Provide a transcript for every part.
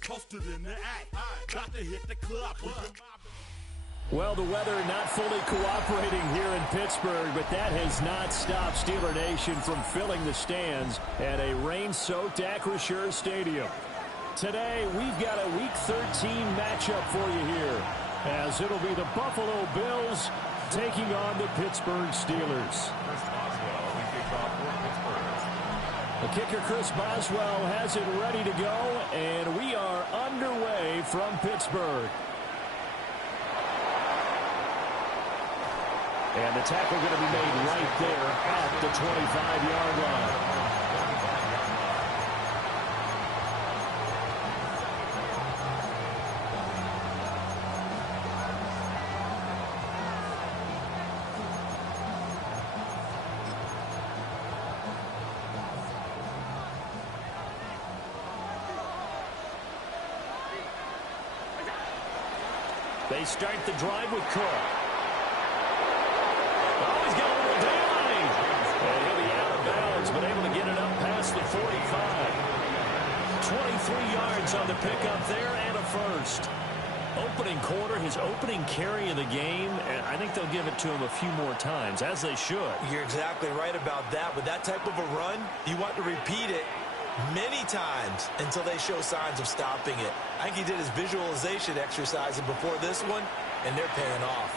Posted in the act. Got to hit the club. Well, the weather not fully cooperating here in Pittsburgh, but that has not stopped Steeler Nation from filling the stands at a rain-soaked Acrisure Stadium. Today, we've got a Week 13 matchup for you here, as it'll be the Buffalo Bills taking on the Pittsburgh Steelers. The kicker, Chris Boswell, has it ready to go, and we are underway from Pittsburgh. And the tackle going to be made right there at the 25-yard line. They start the drive with Cook. Oh, he's got a little daylight. And he'll be out of bounds, but able to get it up past the 45. 23 yards on the pickup there and a first. Opening quarter, his opening carry of the game, and I think they'll give it to him a few more times, as they should. You're exactly right about that. With that type of a run, you want to repeat it many times until they show signs of stopping it. I think he did his visualization exercises before this one, and they're paying off.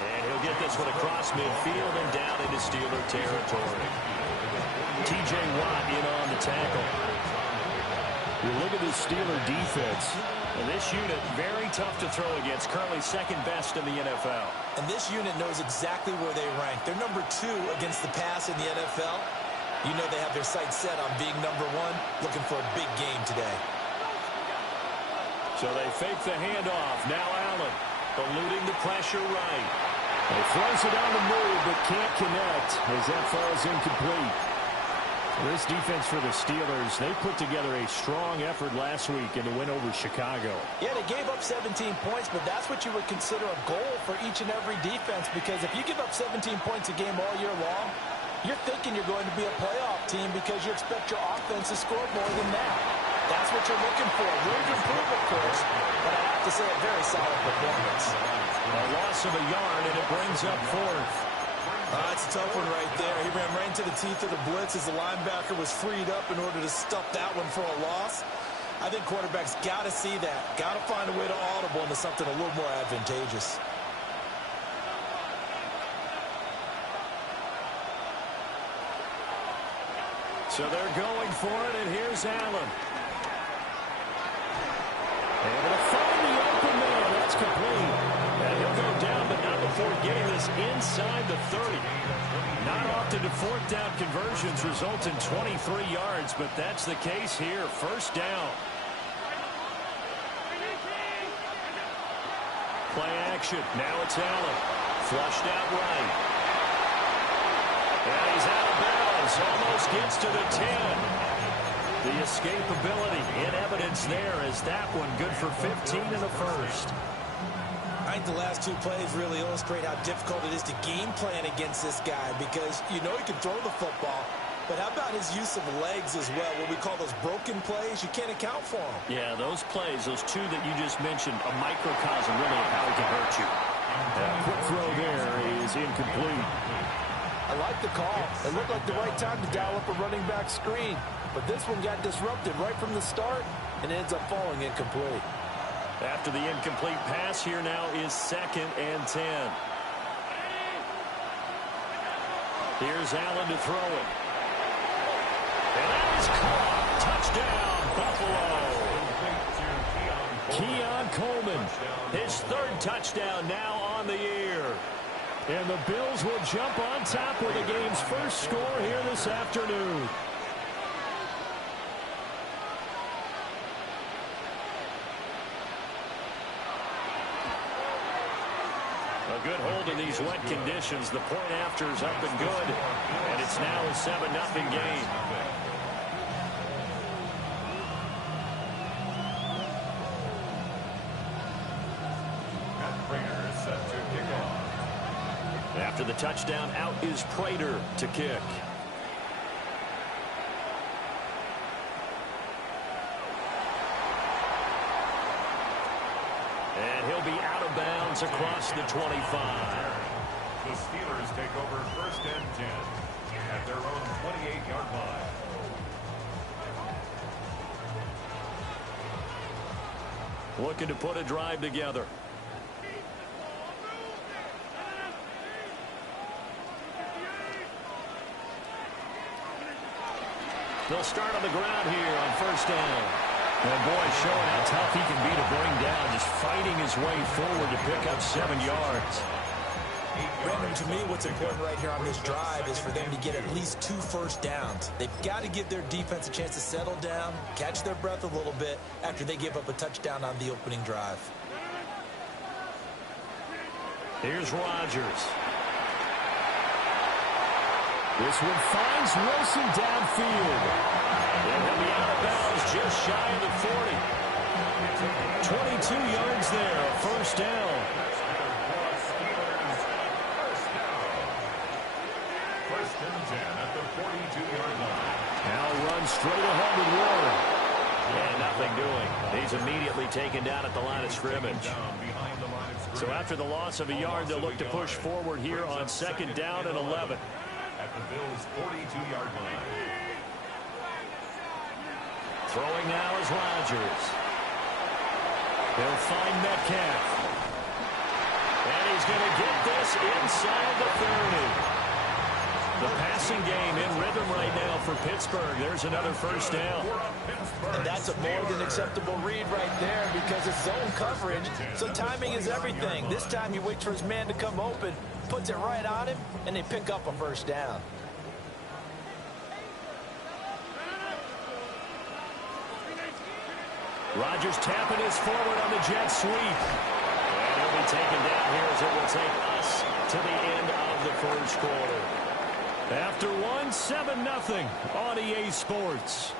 And he'll get this one across midfield and down into Steeler territory. T.J. Watt in on the tackle. You look at the Steeler defense. And this unit, very tough to throw against, currently second best in the NFL. And this unit knows exactly where they rank. They're number 2 against the pass in the NFL. You know they have their sights set on being number 1, looking for a big game today. So they fake the handoff. Now Allen, eluding the pressure right. He throws it on the move, but can't connect as that falls incomplete. This defense for the Steelers, they put together a strong effort last week in the win over Chicago. Yeah, they gave up 17 points, but that's what you would consider a goal for each and every defense, because if you give up 17 points a game all year long, you're thinking you're going to be a playoff team because you expect your offense to score more than that. That's what you're looking for. Room to improve, of course, but I have to say a very solid performance. A loss of a yard, and it brings up fourth. That's a tough one right there. He ran right into the teeth of the blitz as the linebacker was freed up in order to stuff that one for a loss. I think quarterbacks got to see that. Got to find a way to audible into something a little more advantageous. So they're going for it, and here's Allen. Able to find the open man. That's complete. And he'll go down, but not before getting this inside the 30. Not often do fourth down conversions result in 23 yards, but that's the case here. First down. Play action. Now it's Allen. Flushed out right. And he's out of bounds. Almost gets to the 10. The escapability in evidence there as that one good for 15 in the first. I think the last 2 plays really illustrate how difficult it is to game plan against this guy, because you know he can throw the football, but how about his use of legs as well? What we call those broken plays, you can't account for them. Yeah, those plays, those 2 that you just mentioned, a microcosm really of how he can hurt you. Quick throw there is incomplete. I like the call. It looked like the right time to dial up a running back screen, but this one got disrupted right from the start and ends up falling incomplete. After the incomplete pass, here now is 2nd and 10. Here's Allen to throw it. And that is caught. Touchdown, Buffalo. Keon Coleman, his 3rd touchdown now on the year. And the Bills will jump on top with the game's first score here this afternoon. A good hold in these wet conditions. The point after is up and good. And it's now a 7-0 game. After the touchdown, out is Prater to kick. pass across the 25. The Steelers take over 1st and 10 at their own 28-yard line. Looking to put a drive together. They'll start on the ground here on 1st down. And boy, showing how tough he can be to bring down, just fighting his way forward to pick up 7 yards. Brandon, to me, what's important right here on this drive is for them to get at least 2 first downs. They've got to give their defense a chance to settle down, catch their breath a little bit after they give up a touchdown on the opening drive. Here's Rodgers. This one finds Wilson downfield. And he'll be out of bounds just shy of the 40. 22 yards there, 1st down. At the 42-yard line. Now runs straight ahead with Warren. And nothing doing. He's immediately taken down at the line of scrimmage. So after the loss of a yard, they'll look to push forward here on 2nd down and 11. At the Bills' 42-yard line. Throwing now is Rodgers. He'll find Metcalf. And he's going to get this inside the 30. The passing game in rhythm right now for Pittsburgh. There's another 1st down. And that's a more than acceptable read right there because it's zone coverage, so timing is everything. This time he waits for his man to come open, puts it right on him, and they pick up a 1st down. Rodgers tapping his forward on the jet sweep. And he'll be taken down here as it will take us to the end of the 1st quarter. After 7-0 on EA Sports.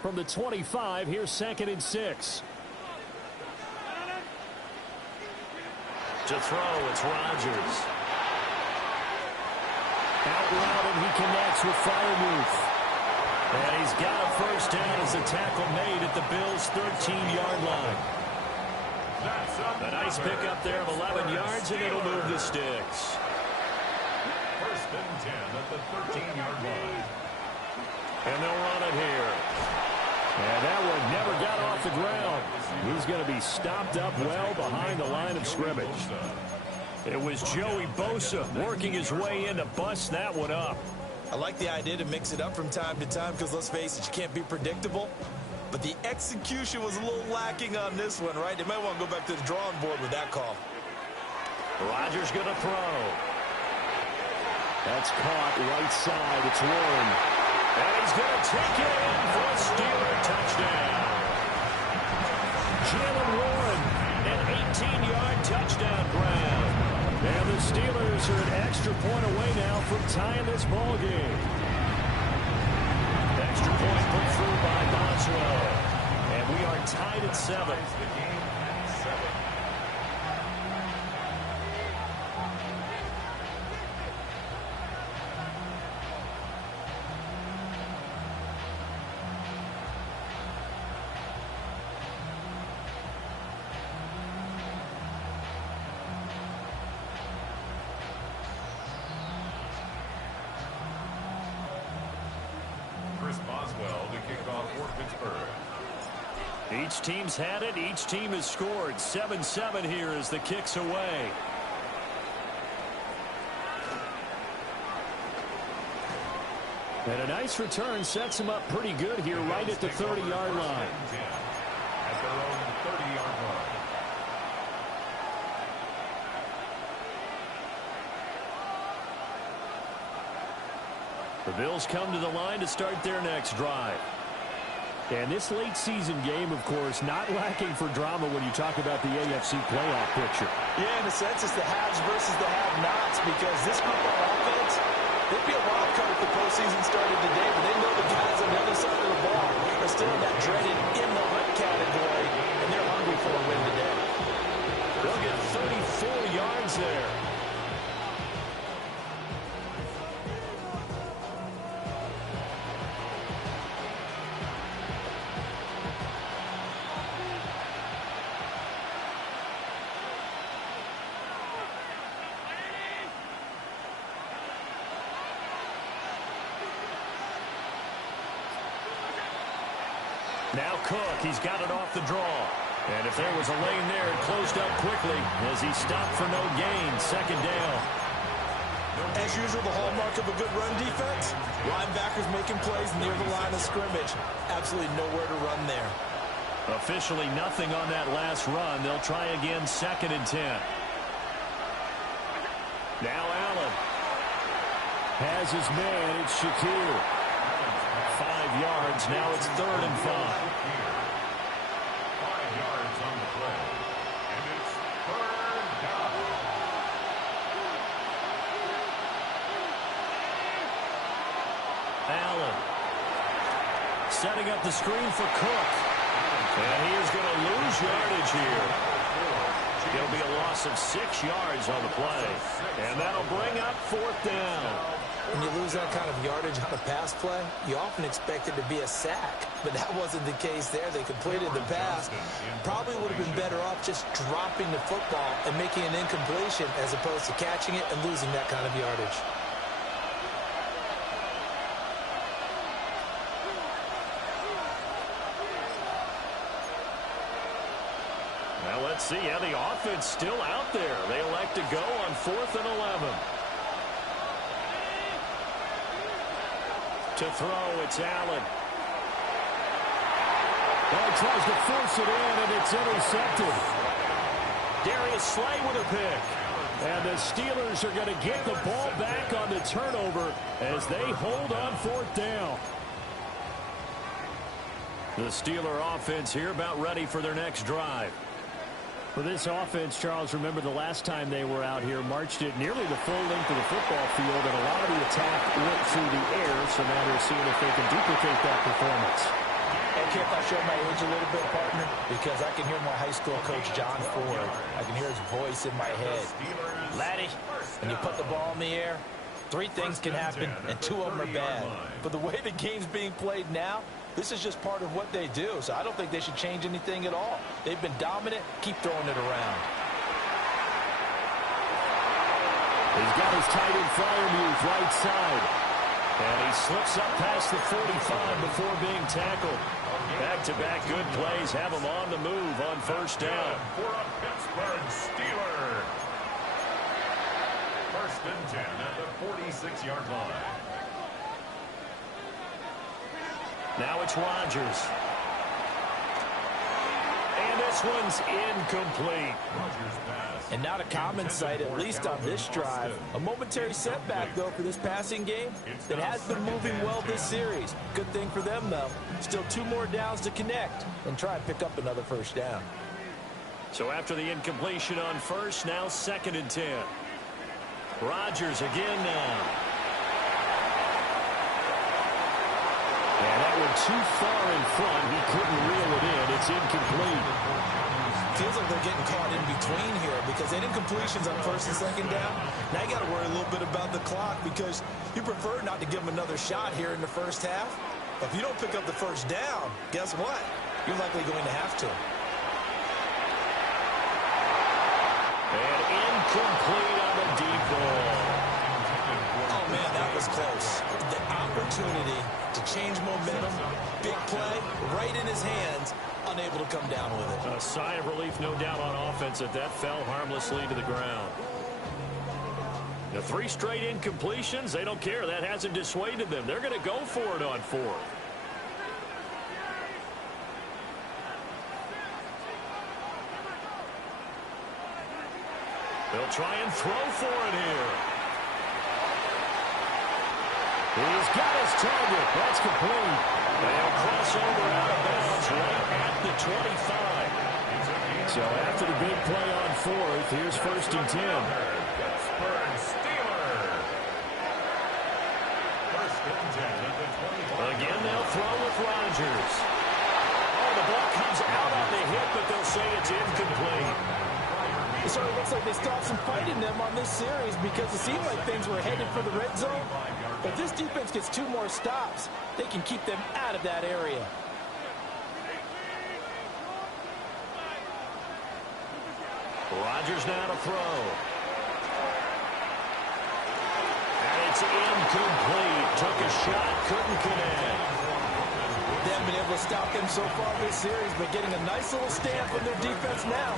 From the 25, here's 2nd and 6. To throw, it's Rodgers. Out route, and he connects with Freiermuth. And he's got a 1st down as the tackle made at the Bills' 13-yard line. A nice pickup there of 11 yards, and it'll move the sticks. 1st and 10 at the 13-yard line. And they'll run it here. And that one never got off the ground. He's going to be stopped up well behind the line of scrimmage. It was Joey Bosa working his way in to bust that one up. I like the idea to mix it up from time to time because, let's face it, you can't be predictable. But the execution was a little lacking on this one, right? They might want to go back to the drawing board with that call. Rodgers going to throw. That's caught right side. It's Warren. And he's going to take it in for a Steeler touchdown. Jalen Warren, an 18-yard touchdown grab. And the Steelers are an extra point away now from tying this ball game. Extra point put through by Boswell. And we are tied at 7. Each team's had it. Each team has scored. 7-7 here as the kick's away. And a nice return sets him up pretty good here right at the 30-yard line. At their own 30-yard line. The Bills come to the line to start their next drive. And this late season game, of course, not lacking for drama when you talk about the AFC playoff picture. Yeah, in a sense, it's the haves versus the have-nots because this group of offense, they'd be a wild card if the postseason started today, but they know the guys on the other side of the ball. are still in that dreaded in the hunt category, and they're hungry for a win today. They'll get 34 yards there. Now Cook, he's got it off the draw. And if there was a lane there, it closed up quickly as he stopped for no gain. Second down. As usual, the hallmark of a good run defense, linebackers making plays near the line of scrimmage. Absolutely nowhere to run there. Officially nothing on that last run. They'll try again, 2nd and 10. Now Allen has his man. It's Shakir. 5 yards. Now it's 3rd and 5. 5 yards on the play. And it's 3rd down. Allen setting up the screen for Cook. And he is going to lose yardage here. It'll be a loss of 6 yards on the play. And that'll bring up 4th down. When you lose that kind of yardage on a pass play, you often expect it to be a sack. But that wasn't the case there. They completed the pass. Probably would have been better off just dropping the football and making an incompletion as opposed to catching it and losing that kind of yardage. Now let's see. Yeah, the offense still out there. They elect to go on 4th and 11. To throw, it's Allen. Well, tries to force it in, and it's intercepted. Darius Slay with a pick. And the Steelers are going to get the ball back on the turnover as they hold on 4th down. The Steeler offense here about ready for their next drive. For this offense, Charles, remember the last time they were out here, marched it nearly the full length of the football field, and a lot of the attack went through the air, so now they're seeing if they can duplicate that performance. Hey, care if I show my age a little bit, partner? Because I can hear my high school coach, John Ford. I can hear his voice in my head. Laddie, when you put the ball in the air, 3 things can happen, and 2 of them are bad. But the way the game's being played now, this is just part of what they do, so I don't think they should change anything at all. They've been dominant. Keep throwing it around. He's got his tight end Freiermuth right side. And he slips up past the 45 before being tackled. Back-to-back good plays have him on the move on 1st down. For a Pittsburgh Steeler. 1st and 10 at the 46-yard line. Now it's Rodgers. And this one's incomplete. And not a common sight, at least on this drive. A momentary setback, though, for this passing game that has been moving well this series. Good thing for them, though. Still 2 more downs to connect and try and pick up another 1st down. So after the incompletion on 1st, now 2nd and 10. Rodgers again now. And that one too far in front. He couldn't reel it in. It's incomplete. Feels like they're getting caught in between here because they did incompletions on 1st and 2nd down. Now you got to worry a little bit about the clock because you prefer not to give them another shot here in the 1st half. But if you don't pick up the 1st down, guess what? You're likely going to have to. And incomplete on the deep ball. Oh, man, that was close. The opportunity to change momentum, big play, right in his hands, unable to come down with it. A sigh of relief, no doubt, on offense that fell harmlessly to the ground. The 3 straight incompletions, they don't care. That hasn't dissuaded them. They're going to go for it on 4th. They'll try and throw for it here. He's got his target. That's complete. They'll cross over out of bounds right at the 25. So after the big play on 4th, here's 1st and 10. Pittsburgh Steelers. 1st Again, they'll throw with Rodgers. Oh, the ball comes out on the hit, but they'll say it's incomplete. So it looks like they stopped some fight in them on this series because it seemed like things were headed for the red zone. But this defense gets 2 more stops. They can keep them out of that area. Rodgers now to throw. And it's incomplete. Took a shot, couldn't connect. They haven't been able to stop them so far this series, but getting a nice little stand from their defense now.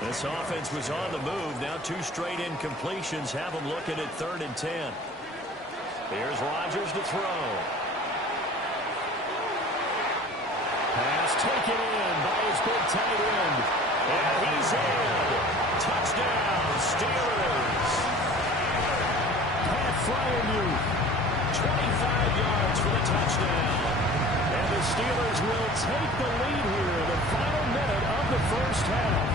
This offense was on the move. Now 2 straight incompletions have them looking at 3rd and 10. Here's Rodgers to throw. Pass taken in by his big tight end. And he's in. Touchdown, Steelers. Pat Freiermuth, 25 yards for the touchdown. And the Steelers will take the lead here in the final minute of the first half.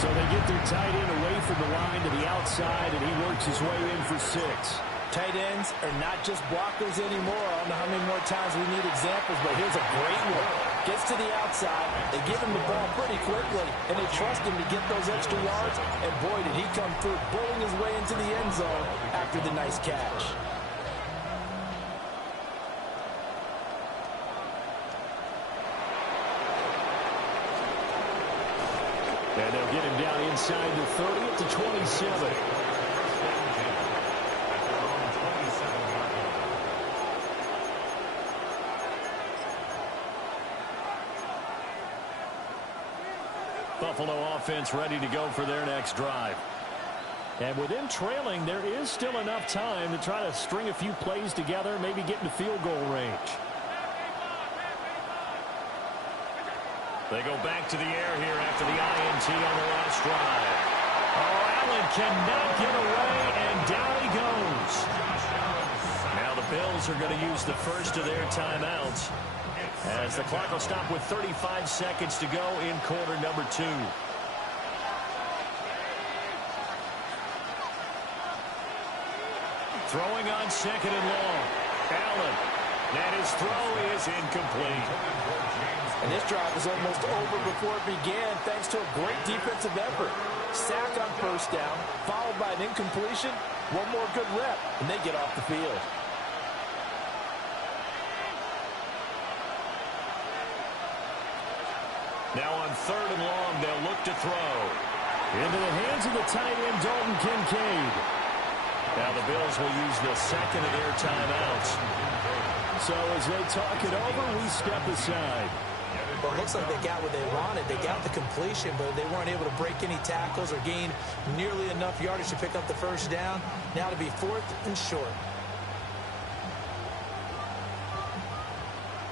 So they get their tight end away from the line to the outside, and he works his way in for 6. Tight ends are not just blockers anymore. I don't know how many more times we need examples, but here's a great one. Gets to the outside, they give him the ball pretty quickly, and they trust him to get those extra yards, and boy, did he come through, bowling his way into the end zone after the nice catch. And they'll get him down inside the 30 to 27. Buffalo offense ready to go for their next drive. And with them trailing, there is still enough time to try to string a few plays together, maybe get into field goal range. They go back to the air here after the INT on the last drive. Oh, Allen cannot get away, and down he goes. Now the Bills are going to use the first of their timeouts, as the clock will stop with 35 seconds to go in quarter number 2. Throwing on 2nd and long. Allen. And his throw is incomplete. And this drive was almost over before it began thanks to a great defensive effort. Sack on 1st down, followed by an incompletion. One more good rep, and they get off the field. Now on 3rd and long, they'll look to throw. Into the hands of the tight end, Dalton Kincaid. Now the Bills will use the 2nd of their timeouts. So as they talk it over, we step aside. Well, it looks like they got what they wanted. They got the completion, but they weren't able to break any tackles or gain nearly enough yardage to pick up the 1st down. Now to be 4th and short.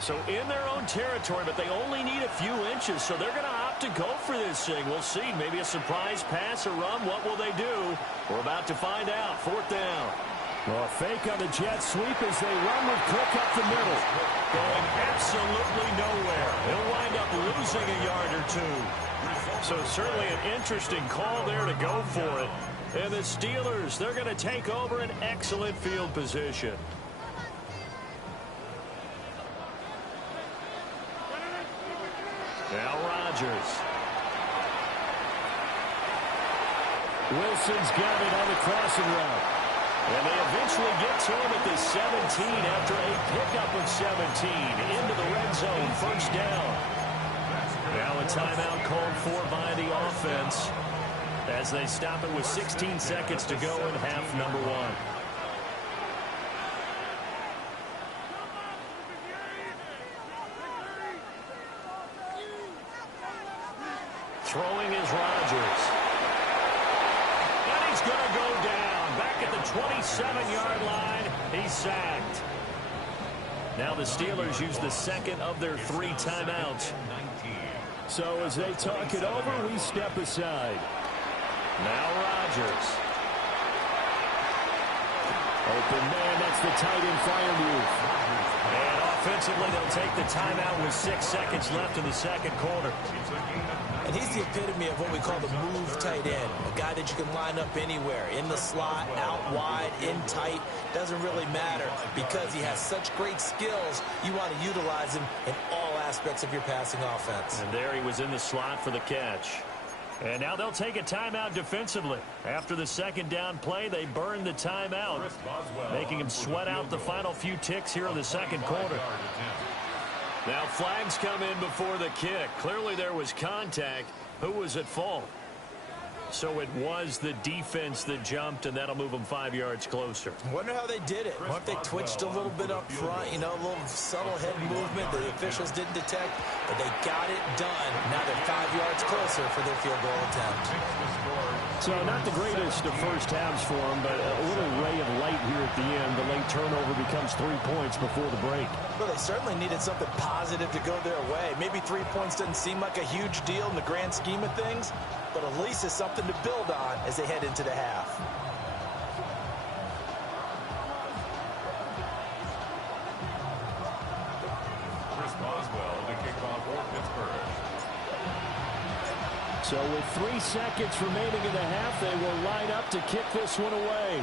So in their own territory, but they only need a few inches, so they're going to opt to go for this thing. We'll see. Maybe a surprise pass or run. What will they do? We're about to find out. 4th down. Well, a fake on the jet sweep as they run with Cook up the middle. Going absolutely nowhere. He'll wind up losing a yard or 2. So certainly an interesting call there to go for it. And the Steelers, they're going to take over an excellent field position. Now Rodgers. Wilson's got it on the crossing route. And they eventually get to him at the 17 after a pickup of 17 into the red zone. 1st down. Now a timeout called for by the offense as they stop it with 16 seconds to go in half number 1. Throwing is Rodgers. And he's going to go down. Back at the 27-yard line, he's sacked. Now the Steelers use the 2nd of their 3 timeouts. So as they talk it over, we step aside. Now Rodgers. Open man, that's the tight end Freiermuth. And offensively, they'll take the timeout with 6 seconds left in the 2nd quarter. And he's the epitome of what we call the move tight end. A guy that that you can line up anywhere, in the slot, out wide, in tight, doesn't really matter. Because he has such great skills, you want to utilize him in all aspects of your passing offense. And there he was in the slot for the catch. And now they'll take a timeout defensively. After the second down play, they burned the timeout, making him sweat out the final few ticks here in the second quarter. Now flags come in before the kick. Clearly there was contact. Who was at fault? So it was the defense that jumped, and that'll move them 5 yards closer. I wonder how they did it. What if they twitched a little bit up front, you know, a little subtle head movement the officials didn't detect, but they got it done. Now they're 5 yards closer for their field goal attempt. So not the greatest of first halves for them, but a little ray of light here at the end. The late turnover becomes 3 points before the break. Well, they certainly needed something positive to go their way. Maybe 3 points doesn't seem like a huge deal in the grand scheme of things, but at least it's something to build on as they head into the half. Chris Boswell to kick off for Pittsburgh. So with 3 seconds remaining in the half, they will line up to kick this one away.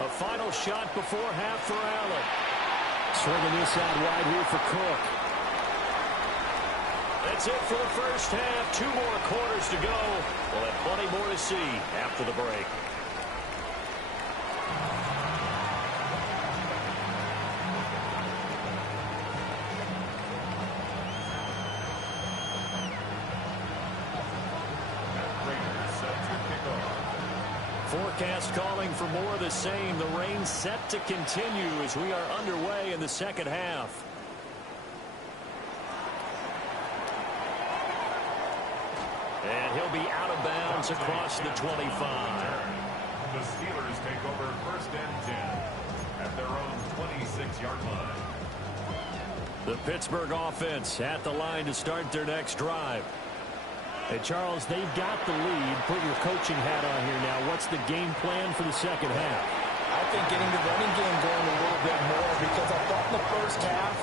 A final shot before half for Allen. Swinging this out wide here for Cook. That's it for the first half. 2 more quarters to go. We'll have plenty more to see after the break. Forecast calling for more of the same. The rain set to continue as we are underway in the second half. And he'll be out of bounds across the 25. The Steelers take over first and 10 at their own 26-yard line. The Pittsburgh offense at the line to start their next drive. Hey, Charles, they've got the lead. Put your coaching hat on here now. What's the game plan for the second half? I think getting the running game going a little bit more, because I thought in the first half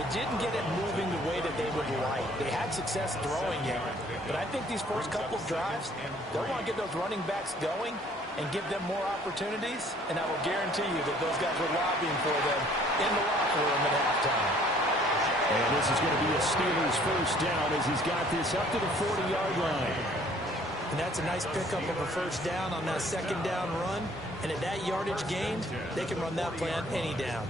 they didn't get it moving the way that they would like. They had success throwing it, but I think these first couple of drives, they'll want to get those running backs going and give them more opportunities, and I will guarantee you that those guys were lobbying for them in the locker room at halftime. And this is going to be a Steelers first down as he's got this up to the 40-yard line. And that's a nice pickup of a first down on that second down run. And at that yardage gained, they can run that play on any down.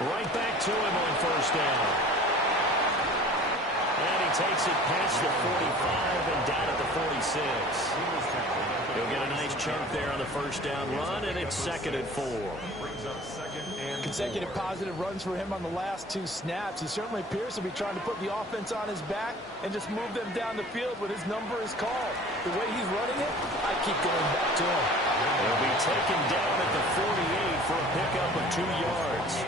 Right back to him on first down. And he takes it past the 45 and down at the 46. He'll get a nice chunk there on the first down run, and it's 2nd and 4. Consecutive positive runs for him on the last 2 snaps. He certainly appears to be trying to put the offense on his back and just move them down the field when his number is called. The way he's running it, I keep going back to him. He'll be taken down at the 48 for a pickup of 2 yards.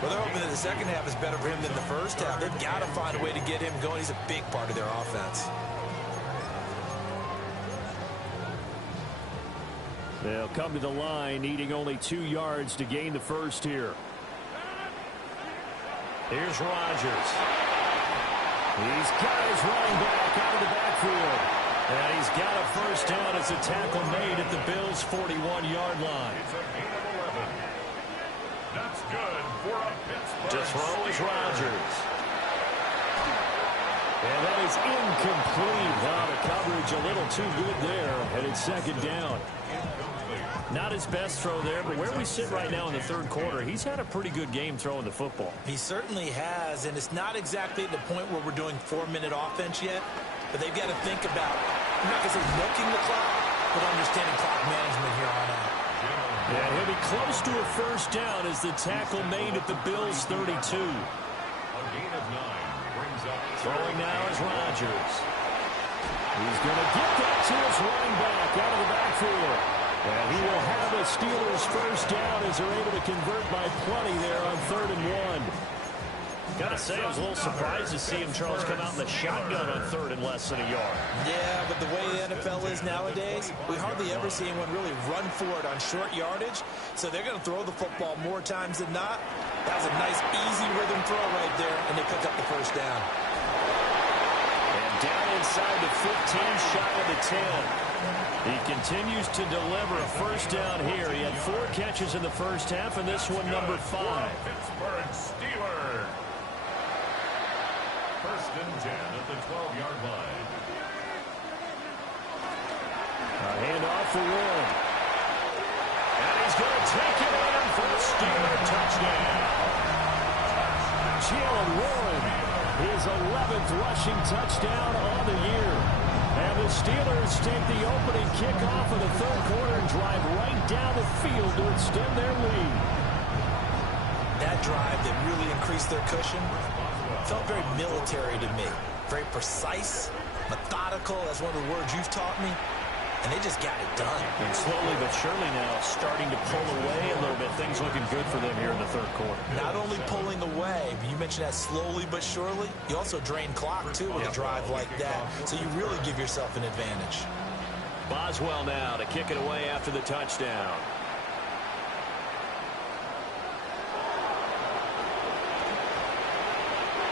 Well, they're hoping that the second half is better for him than the first half. They've got to find a way to get him going. He's a big part of their offense. They'll come to the line, needing only 2 yards to gain the first here. Here's Rodgers. He's got his running back out of the backfield. And he's got a first down as a tackle made at the Bills' 41-yard line. It's a gain of 11. That's good for a Pittsburgh. To throw is Rodgers. And that is incomplete. Wow, the coverage a little too good there, and it's 2nd down. Not his best throw there, but where we sit right now in the third quarter, he's had a pretty good game throwing the football. He certainly has, and it's not exactly at the point where we're doing 4-minute offense yet, but they've got to think about, I'm not going to say milking the clock, but understanding clock management here on out. Yeah, he'll be close to a first down as the tackle made at the Bills' 32. A gain of 9 brings up Throwing now is Rodgers. He's going to get that to his running back out of the backfield. And he will have a Steelers first down as they're able to convert by plenty there on 3rd and 1. Got to say, I was a little surprised to see him, Charles, come out in the shotgun on 3rd and less than a yard. Yeah, but the way the NFL is nowadays, we hardly ever see anyone really run for it on short yardage. So they're going to throw the football more times than not. That was a nice, easy rhythm throw right there, and they pick up the first down. And down inside the 15, shy of the 10. He continues to deliver a first down here. He had 4 catches in the first half, and this one number 5. Pittsburgh Steelers. 1st and 10 at the 12-yard line. A handoff for Warren. And he's going to take it in for the Steeler touchdown. Jaylen Warren, his 11th rushing touchdown on the year. And the Steelers take the opening kickoff of the third quarter and drive right down the field to extend their lead. That drive that really increased their cushion felt very military to me. Very precise, methodical. That's one of the words you've taught me. And they just got it done. And slowly but surely now starting to pull away a little bit. Things looking good for them here in the third quarter. Not only pulling away, but you mentioned that slowly but surely. You also drain clock, too, with a drive like that. So you really give yourself an advantage. Boswell now to kick it away after the touchdown.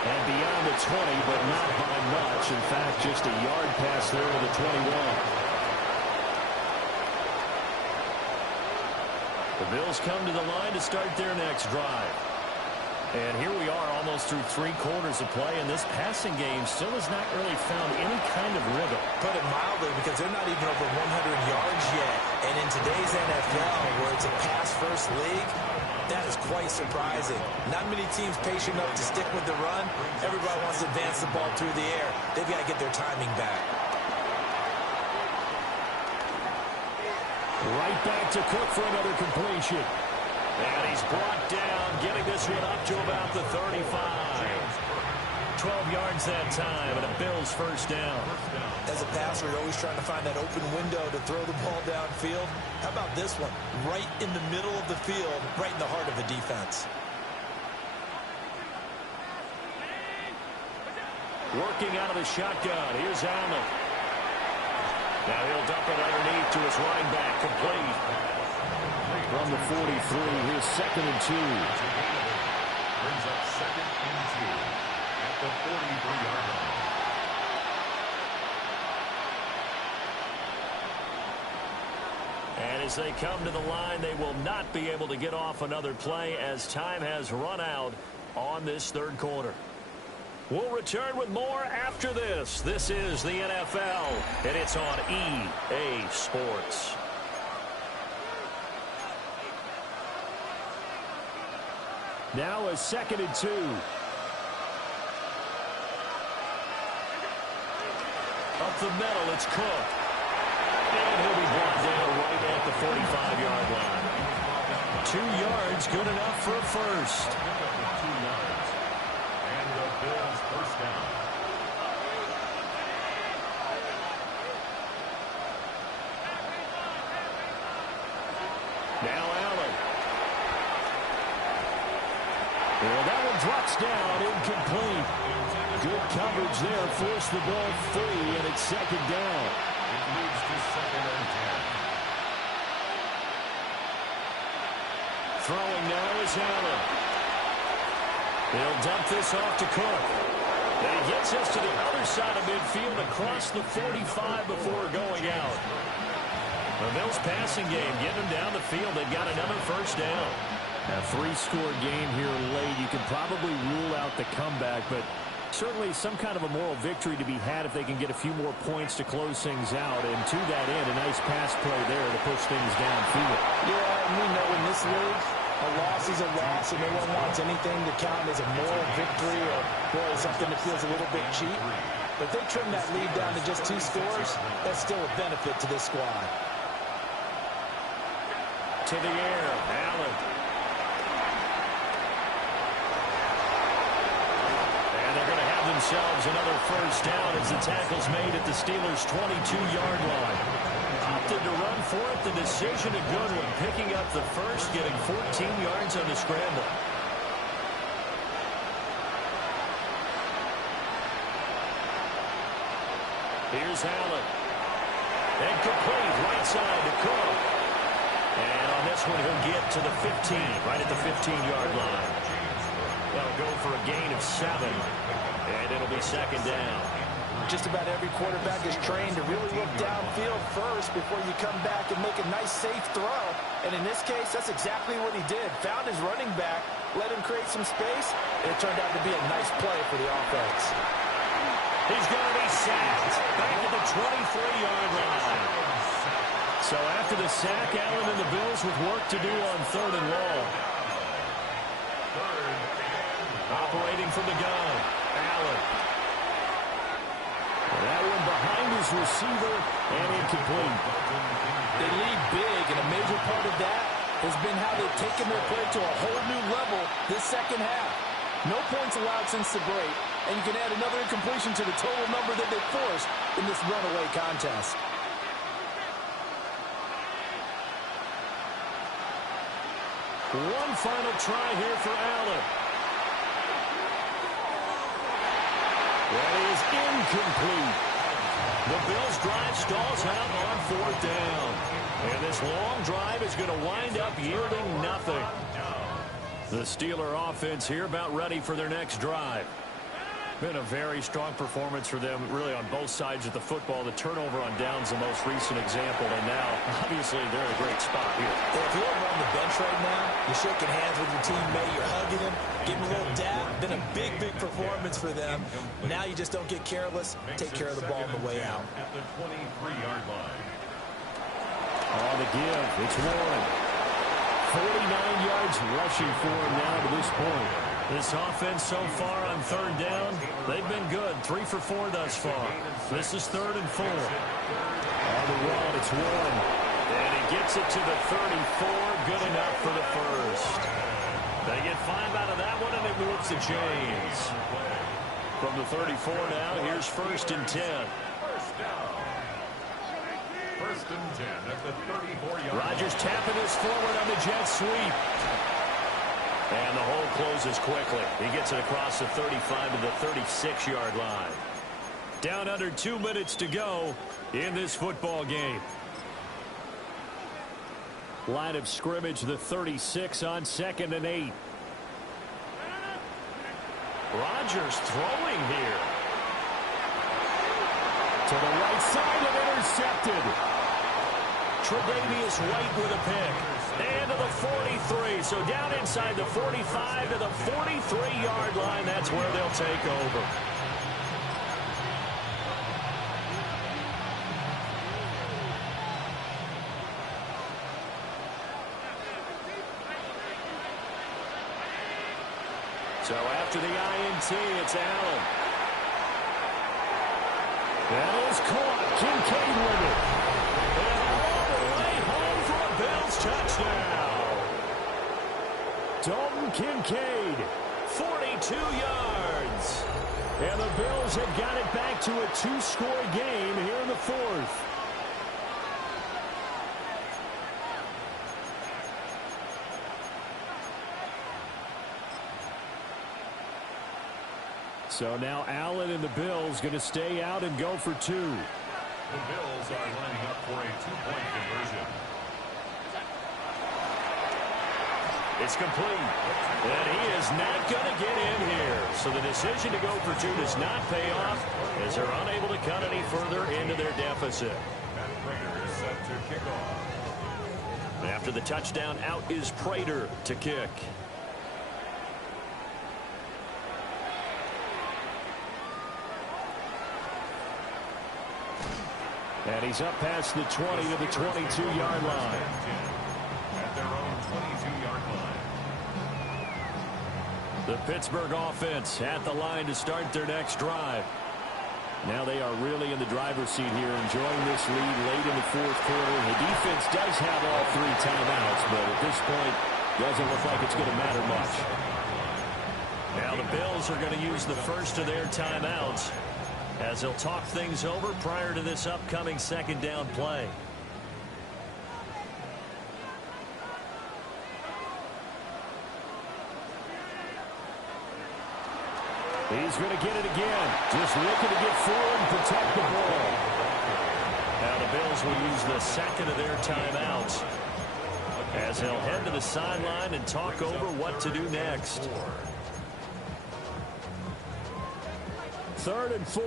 And beyond the 20, but not by much. In fact, just a yard pass there to the 21. The Bills come to the line to start their next drive. And here we are almost through 3 quarters of play, and this passing game still has not really found any kind of rhythm. Put it mildly, because they're not even over 100 yards yet. And in today's NFL, where it's a pass-first league, that is quite surprising. Not many teams patient enough to stick with the run. Everybody wants to advance the ball through the air. They've got to get their timing back. Right back to Cook for another completion. And he's brought down, getting this one up to about the 35. 12 yards that time, and a Bills first down. As a passer, you're always trying to find that open window to throw the ball downfield. How about this one? Right in the middle of the field, right in the heart of the defense. Working out of the shotgun. Here's Allen. Now he'll dump it underneath to his running back, complete. From the 43, here's 2nd and 2. Brings up 2nd and 2 at the 43-yard line. And as they come to the line, they will not be able to get off another play as time has run out on this third quarter. We'll return with more after this. This is the NFL, and it's on EA Sports. Now a 2nd and 2. Up the middle, it's Cook. And he'll be brought down right at the 45-yard line. 2 yards, good enough for a first. Bills first down. Now Allen. And that one drops down, incomplete. Good coverage there, forced the ball free, and it's 2nd down. It moves to 2nd and 10. Throwing now is Allen. They'll dump this off to Cook. And he gets us to the other side of midfield across the 45 before going out. The Bills passing game, getting them down the field. They've got another first down. A 3-score game here late. You can probably rule out the comeback, but Certainly some kind of a moral victory to be had if they can get a few more points to close things out. And to that end, a nice pass play there to push things downfield. Yeah, and we know in this league, a loss is a loss, and no one wants anything to count as a moral victory or, boy, something that feels a little bit cheap. But if they trim that lead down to just 2 scores, that's still a benefit to this squad. To the air, Allen. And they're going to have themselves another first down as the tackle's made at the Steelers' 22-yard line. Opted to run for it. The decision a good one. Picking up the first, getting 14 yards on the scramble. Here's Allen. And complete right side to Cook. And on this one, he'll get to the 15, right at the 15-yard line. That'll go for a gain of 7. And it'll be second down. Just about every quarterback is trained to really look downfield first before you come back and make a nice, safe throw. And in this case, that's exactly what he did. Found his running back, let him create some space, and it turned out to be a nice play for the offense. He's going to be sacked back at the 23-yard line. So after the sack, Allen and the Bills with work to do on 3rd and long. Operating from the gun, Allen. That one behind his receiver and incomplete. They lead big, and a major part of that has been how they've taken their play to a whole new level this second half. No points allowed since the break, and you can add another incompletion to the total number that they forced in this runaway contest. One final try here for Allen. That is incomplete. The Bills' drive stalls out on 4th down. And this long drive is going to wind up yielding nothing. The Steeler offense here about ready for their next drive. Been a very strong performance for them, really, on both sides of the football. The turnover on downs, the most recent example, and now, obviously, they're in a great spot here. Well, if you're over on the bench right now, you're shaking hands with your teammate, you're hugging him, giving him a little dab. Been a big, big performance for them. Now you just don't get careless. Take care of the ball on the way out. At the 23-yard line. On the give, it's Warren. 49 yards rushing for him now to this point. This offense so far on 3rd down, they've been good. 3 for 4 thus far. This is 3rd and 4. On the run, it's Warren. And he gets it to the 34. Good enough for the first. They get 5 out of that one, and it moves the chains. From the 34 now, here's 1st and 10. First and 10 at the 34-yard line. Rodgers tapping this forward on the jet sweep. And the hole closes quickly. He gets it across the 35 to the 36-yard line. Down under 2 minutes to go in this football game. Line of scrimmage, the 36 on 2nd and 8. Rodgers throwing here. To the right side and intercepted. Tre'Davious White with a pick. And to the 43. So down inside the 45 to the 43-yard line. That's where they'll take over. So after the INT, it's Allen. That is caught. Kincaid with it. And all the way home for a Bills touchdown. Dalton Kincaid, 42 yards. And the Bills have got it back to a 2-score game here in the 4th. So now Allen and the Bills going to stay out and go for 2. The Bills are lining up for a 2-point conversion. It's complete. And he is not going to get in here. So the decision to go for 2 does not pay off as they're unable to cut any further into their deficit. Matt Prater is set to kick off. After the touchdown, out is Prater to kick. And he's up past the 20 to the 22-yard line. At their own 22-yard line. The Pittsburgh offense at the line to start their next drive. Now they are really in the driver's seat here, enjoying this lead late in the fourth quarter. The defense does have all 3 timeouts, but at this point, doesn't look like it's going to matter much. Now the Bills are going to use the first of their timeouts as they'll talk things over prior to this upcoming second down play. He's going to get it again. Just looking to get forward and protect the ball. Now the Bills will use the second of their timeouts as they'll head to the sideline and talk over what to do next. 3rd and 4.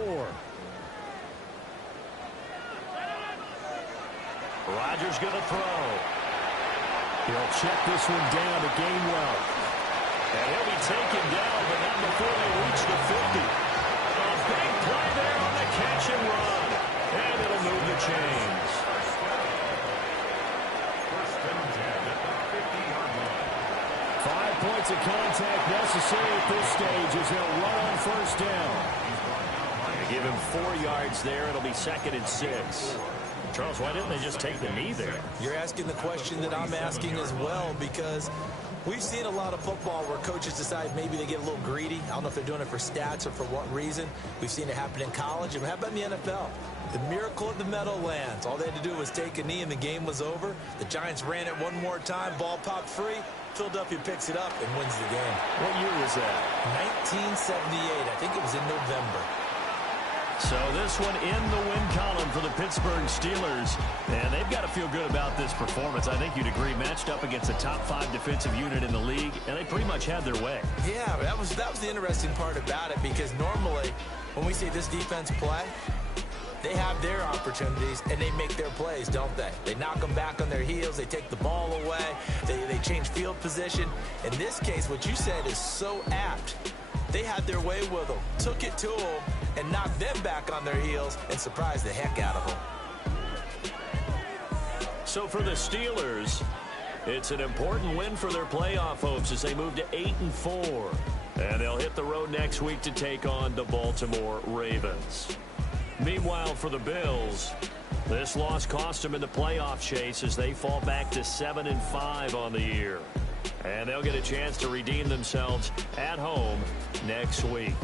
Rodgers going to throw. He'll check this one down to Gainwell. And he'll be taken down, but not before they reach the 50. A big play there on the catch and run. And it'll move the chains. First and 10 at the 50-yard line. 5 points of contact necessary at this stage as they'll run on first down. They give him 4 yards there. It'll be 2nd and 6. Charles, why didn't they just take the knee there? You're asking the question that I'm asking as well, because we've seen a lot of football where coaches decide maybe they get a little greedy. I don't know if they're doing it for stats or for what reason. We've seen it happen in college. And how about in the NFL? The miracle of the Meadowlands. All they had to do was take a knee and the game was over. The Giants ran it one more time. Ball popped free. Philadelphia picks it up and wins the game. What year was that? 1978. I think it was in November. So this one in the win column for the Pittsburgh Steelers. And they've got to feel good about this performance. I think you'd agree, matched up against a top 5 defensive unit in the league, and they pretty much had their way. Yeah, that was the interesting part about it, because normally when we see this defense play, they have their opportunities and they make their plays, don't they? They knock them back on their heels. They take the ball away. They change field position. In this case, what you said is so apt. They had their way with them, took it to them, and knocked them back on their heels and surprised the heck out of them. So for the Steelers, it's an important win for their playoff hopes as they move to 8-4. And they'll hit the road next week to take on the Baltimore Ravens. Meanwhile, for the Bills, this loss cost them in the playoff chase as they fall back to 7-5 on the year. And they'll get a chance to redeem themselves at home next week.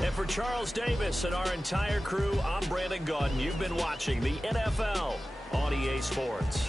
And for Charles Davis and our entire crew, I'm Brandon Gaudin. You've been watching the NFL on EA Sports.